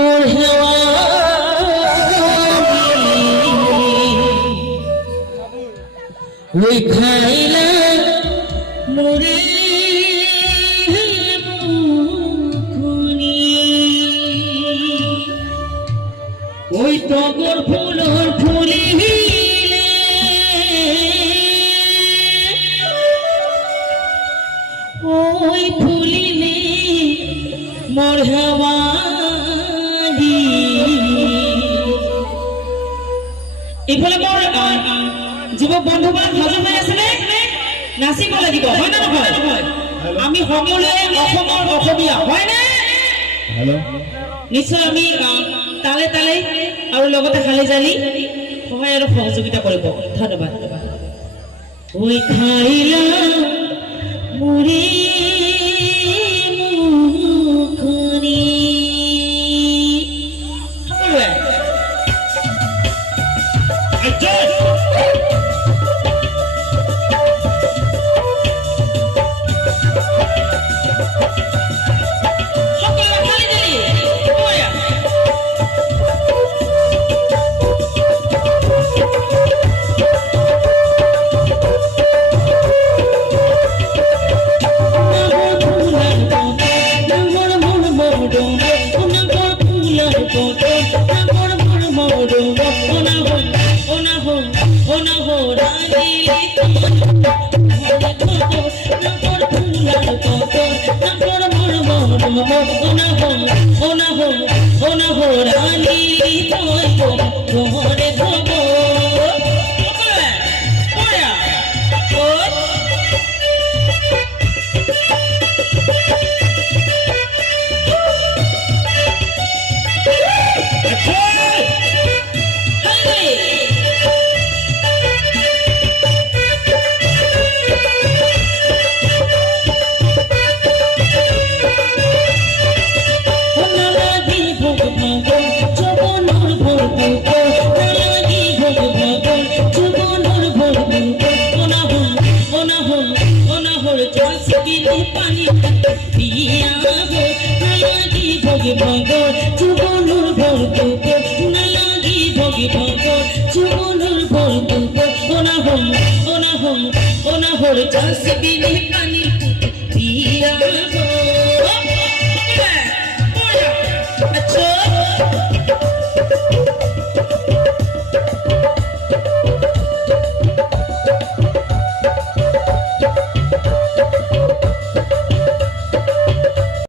মোৰ হেওয়া ওই খাইলা মোৰে ওই টগৰ ফুলৰ ফুলিলে ওই ফুলিলে মোৰ হেওয়া এইফালে মোৰ যুৱক বন্ধুগণ সাজু হৈ আছিলে নাচিব লাগিব হয় না নহয় আমি সকলোৱে অসমৰ অসমীয়া হয়নে নিশ্চয় আমি তালে তালে আৰু লগতে হালি জালি সহায় আৰু সহযোগিতা কৰিব ধন্যবাদ ওই খাইলা মুৰি মুখনি Just be